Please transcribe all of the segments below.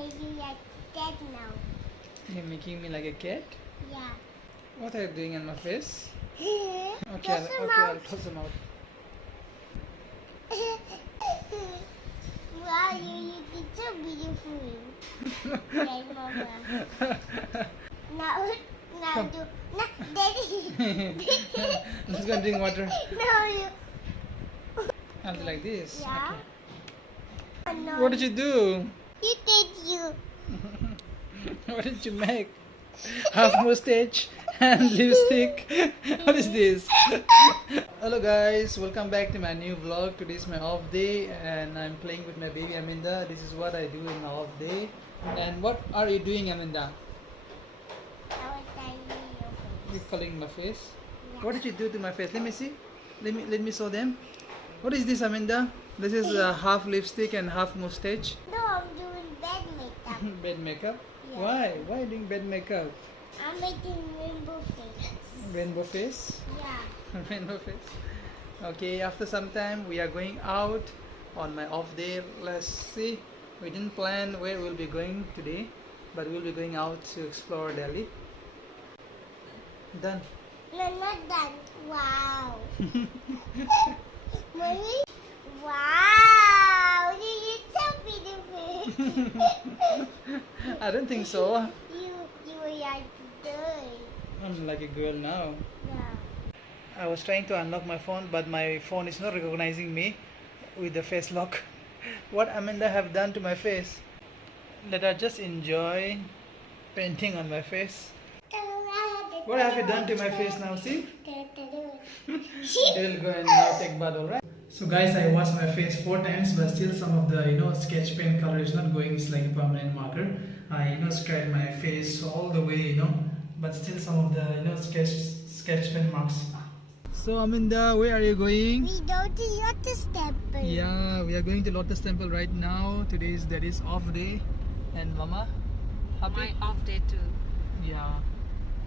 making like cat now. You're making me like a cat? Yeah. What are you doing on my face? Okay, Close your I'll mouth. close the mouth. Wow, you did so beautiful. Right, Mama. Now Come. do. Now, Daddy. I'm just gonna drink water. No, you. I'll do like this. Yeah. Okay. No. What did you do? You did you. What did you make? Half mustache and lipstick. What is this? Hello guys, welcome back to my new vlog. Today is my off day and I'm playing with my baby Aminda. This is what I do in my off day. And what are you doing, Aminda? I was tying your face. You're coloring my face. Yeah. What did you do to my face? Let me see. Let me show them. What is this, Aminda? This is half lipstick and half mustache. No, I'm doing bed makeup. Bed makeup. Yeah. Why? Why are you doing bed makeup? I'm making rainbow face. Rainbow face. Yeah. Rainbow face. Okay, after some time we are going out on my off day. Let's see. We didn't plan where we'll be going today, but we'll be going out to explore Delhi. Done. No, not done. Wow. Mommy? Wow. You did so beautiful. I don't think so. You were like good. I'm like a girl now. Yeah. I was trying to unlock my phone, but my phone is not recognizing me with the face lock. What Amanda have done to my face? Let her just enjoy painting on my face. What have you done to my face now? See? They'll go and now take bath, alright? So guys, I washed my face 4 times, but still some of the sketch pen color is not going. It's like a permanent marker. I scratched my face all the way, but still some of the sketch pen marks. So Aminda, where are you going? We go to Lotus Temple. Yeah, we are going to Lotus Temple right now. Today is Daddy's off day, and Mama, happy? My off day too. Yeah,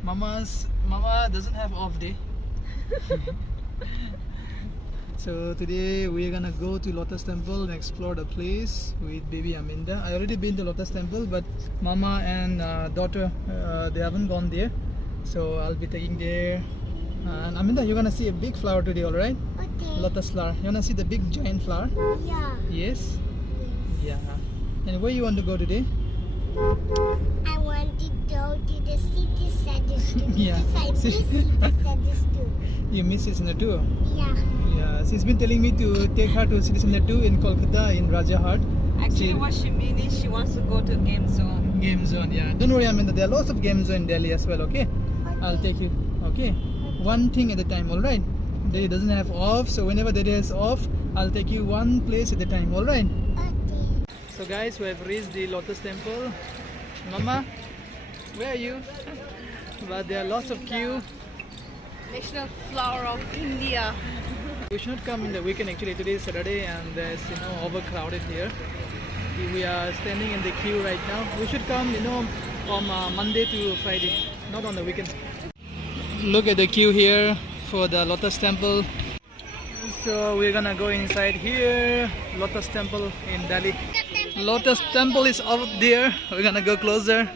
Mama doesn't have off day. So today we are gonna go to Lotus Temple and explore the place with baby Aminda. I already been to Lotus Temple, but Mama and daughter they haven't gone there, so I'll be taking there. And Aminda, you're gonna see a big flower today, alright? Okay. Lotus flower. You wanna see the big giant flower? Yeah. Yes? Yeah. And where you want to go today? I want to go to the city center too. Yeah. Because I miss city centers too. You miss it in the tour? Yeah. Yeah. She's been telling me to take her to City Center 2 in Kolkata in Rajahat. Actually, what she means is she wants to go to game zone. Game zone, yeah. Don't worry, Aminda. There are lots of game zone in Delhi as well, okay? I'll take you. Okay? One thing at a time, alright? Delhi doesn't have off, so whenever Delhi is off, I'll take you one place at a time, alright? Okay. So guys, we have reached the Lotus Temple. Mama, where are you? But there are lots of queue. National flower of India. We should not come in the weekend actually. Today is Saturday and there's overcrowded here. We are standing in the queue right now. We should come from Monday to Friday, not on the weekend. Look at the queue here for the Lotus Temple. So we're gonna go inside here. Lotus Temple in Delhi. Lotus Temple is out there. We're gonna go closer.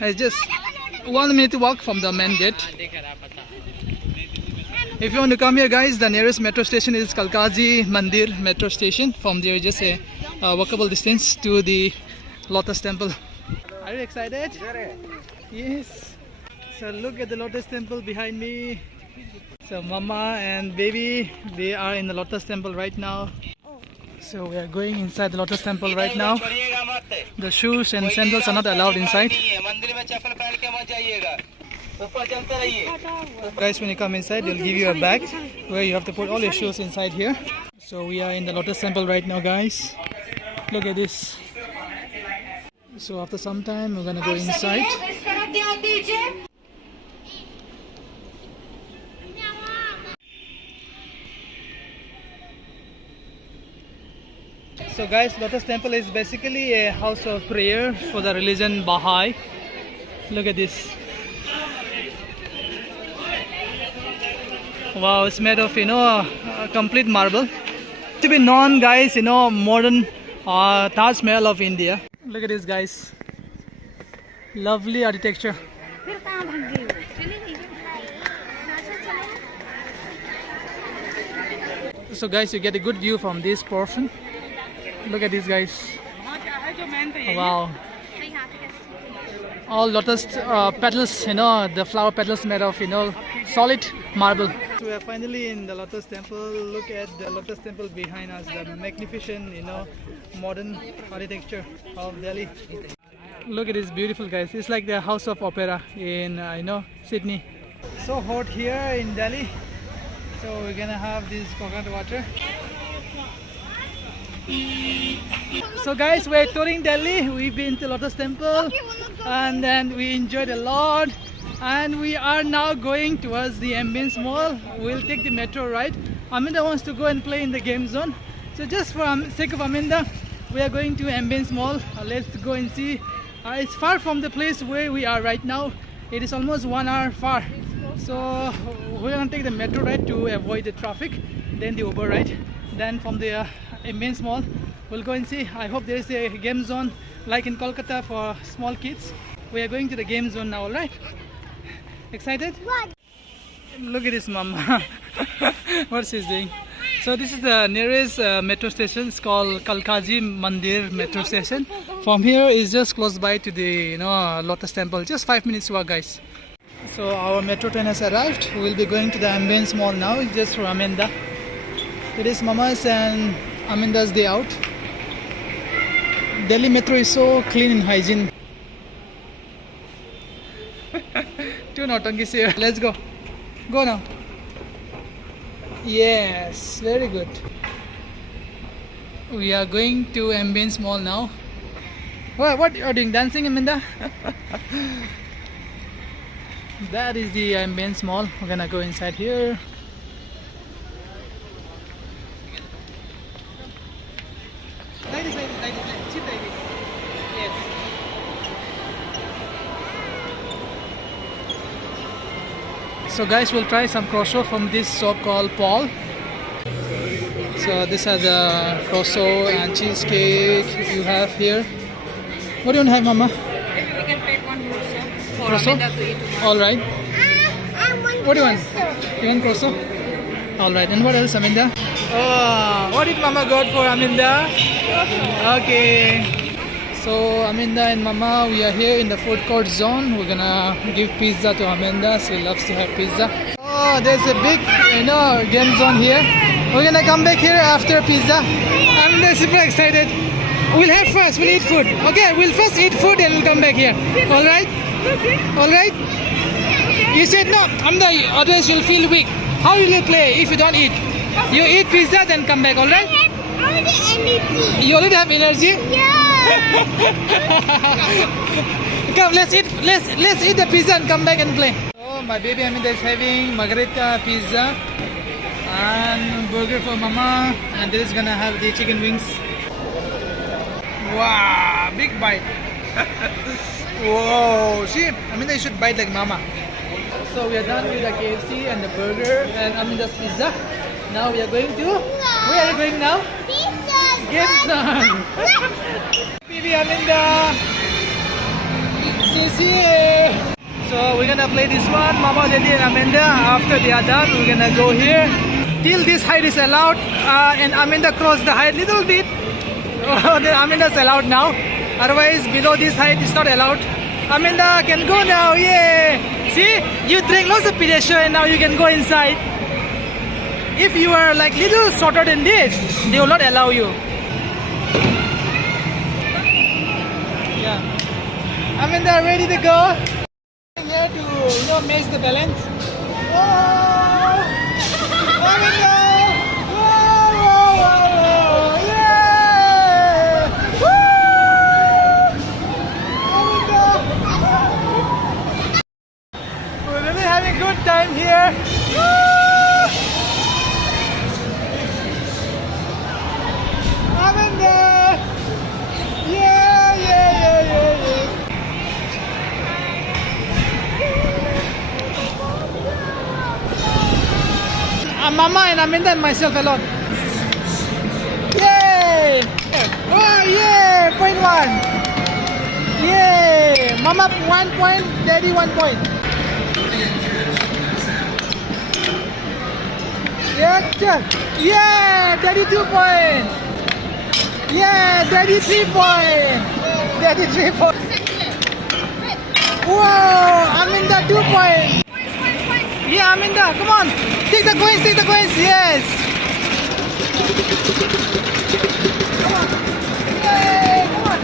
It's just 1 minute walk from the main gate. If you want to come here, guys, the nearest metro station is Kalkaji Mandir metro station. From there, just a walkable distance to the Lotus Temple. Are you excited? Yes. So look at the Lotus Temple behind me. So Mama and baby, they are in the Lotus Temple right now. So we are going inside the Lotus Temple right now. The shoes and sandals are not allowed inside. Guys, when you come inside, they'll give you a bag where you have to put all your shoes inside here. So we are in the Lotus Temple right now, guys. Look at this. So after some time, we're gonna go inside. So guys, Lotus Temple is basically a house of prayer for the religion Baha'i. Look at this. Wow, it's made of complete marble. To be known, guys, modern Taj Mahal of India. Look at this, guys. Lovely architecture. So guys, you get a good view from this portion. Look at these guys. Wow. All lotus petals, you know, the flower petals made of, you know, solid marble. So we are finally in the lotus temple. Look at the lotus temple behind us, the magnificent, you know, modern architecture of Delhi. Look at this beautiful, guys. It's like the House of Opera in, you know, Sydney. So hot here in Delhi. So we're gonna have this coconut water. So guys, we're touring Delhi. We've been to Lotus Temple and then we enjoyed a lot. And we are now going towards the Ambience Mall. We'll take the metro ride. Aminda wants to go and play in the game zone. So just for sake of Aminda, we are going to Ambience Mall. Let's go and see. It's far from the place where we are right now. It is almost 1 hour far. So we're gonna take the metro ride to avoid the traffic, then the Uber ride. Then from the Ambience Mall, we'll go and see. I hope there is a game zone like in Kolkata for small kids. We are going to the game zone now, alright? Excited? What? Look at this mama. What she's doing. So this is the nearest metro station. It's called Kalkaji Mandir metro station. From here is just close by to the, you know, Lotus Temple. Just 5 minutes walk, guys. So our metro train has arrived. We'll be going to the Ambience Mall now. It's just for Aminda. It is Mama's and Aminda's day out. Delhi metro is so clean and hygiene. Two Nautangis here. Let's go. Go now. Yes, very good. We are going to Ambience Mall now. What are you doing? Dancing, Aminda? That is the Ambience Mall. We're gonna go inside here. Like this. Sit like this. Yes. So guys, we'll try some croissant from this shop called Paul. So these are the croissant and cheesecake you have here. What do you want to have, Mama? We can take one for Croissant? Aminda to eat tomorrow. All right. I want What do you want? croissant. You want croissant? All right. And what else, Aminda? Oh, what did Mama got for Aminda? Okay. So Aminda and Mama, we are here in the food court zone. We're gonna give pizza to Aminda. She loves to have pizza. Oh, there's a big, you know, game zone here. We're gonna come back here after pizza. I'm super excited. We'll have first. We'll eat food. Okay, we'll first eat food and we'll come back here. All right? All right? You said no. Aminda, otherwise you'll feel weak. How will you play if you don't eat? You eat pizza, then come back. All right? I have energy. You already have energy. Yeah. Come, let's eat the pizza and come back and play. Oh, my baby Aminda is having margherita pizza and burger for Mama, and this is gonna have the chicken wings. Wow, big bite. Whoa, see, Aminda, you should bite like Mama. So we are done with the KFC and the burger and Aminda's pizza. Now we are going to, where are you going now? Pizza. Game zone. Baby Aminda. Sissy. So we're gonna play this one, Mama, Daddy and Aminda. After they are done, we're gonna go here. Till this height is allowed and Aminda crossed the height little bit. Then Aminda's allowed now. Otherwise below this height is not allowed. Aminda can go now, yay! See, you drink lots of pediatrician and now you can go inside. If you are like little shorter than this, they will not allow you. Yeah. Aminda, ready to go? Here to, you know, match the balance. Whoa! Aminda! Whoa! Yeah! Woo! Aminda! We're really having a good time here. Woo! Aminda! Yeah! Mama and Aminda and myself alone. Yay! Oh yeah! Point one. Mama 1 point, Daddy 1 point. Yeah, Daddy 2 point. Yeah, Daddy 3 point. Daddy 3 point. Whoa, Aminda 2 point. Yeah, Aminda, come on. Take the coins, yes. Come on. Yay, come on.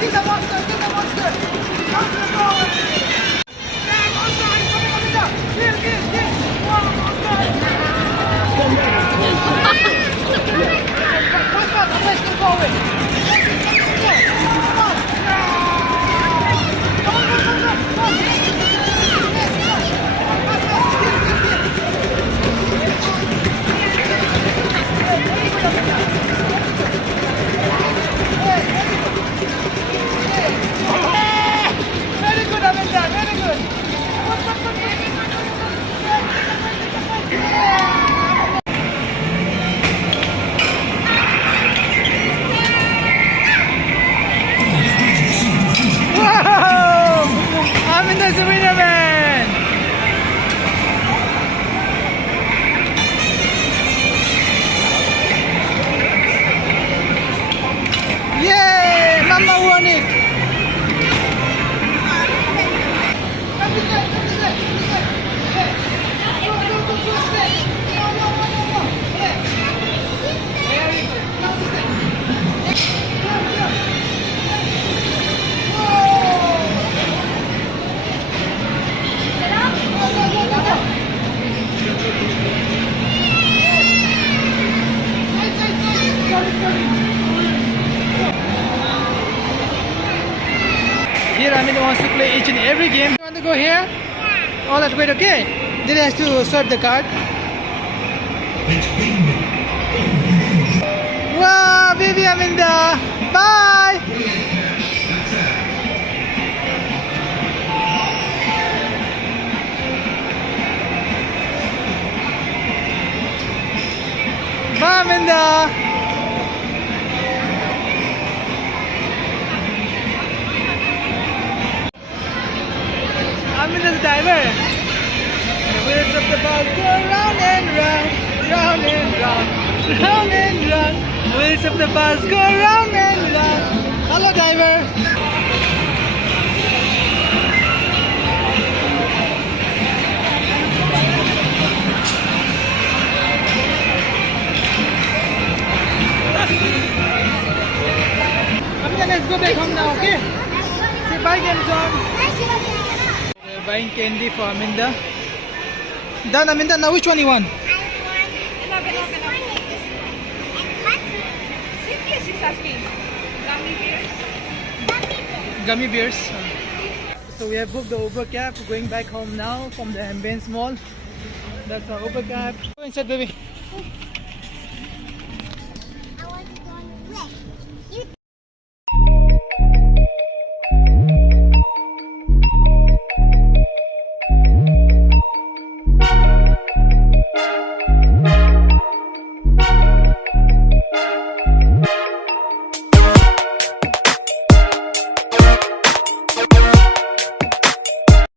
Take the monster. Monster power. Yeah, monster, Aminda. Here. Wow, monster. Fast, I'm letting go away. Come on. Come on. Very good, Aminda, very good. Wow! Aminda's the winner, man! Yay! Mama won it! Here, Aminda wants to play each and every game. You want to go here? Yeah. Oh, let's wait, okay. Then he has to serve the card. Wow, baby Aminda. Bye. Bye, Aminda. Aminda's the diver. The wheels of the bus go round and round, round and round, round and round. The wheels of the bus go round and round. Hello, diver. Aminda, let's go back home now, okay? Say bye, Gamzon. We're buying candy for Aminda. Done, Aminda. Now which one you want? She's asking. Gummy bears? Gummy bears. So we have booked the Uber cab. We're going back home now from the Ambience Mall. That's our Uber cab. Go inside, baby.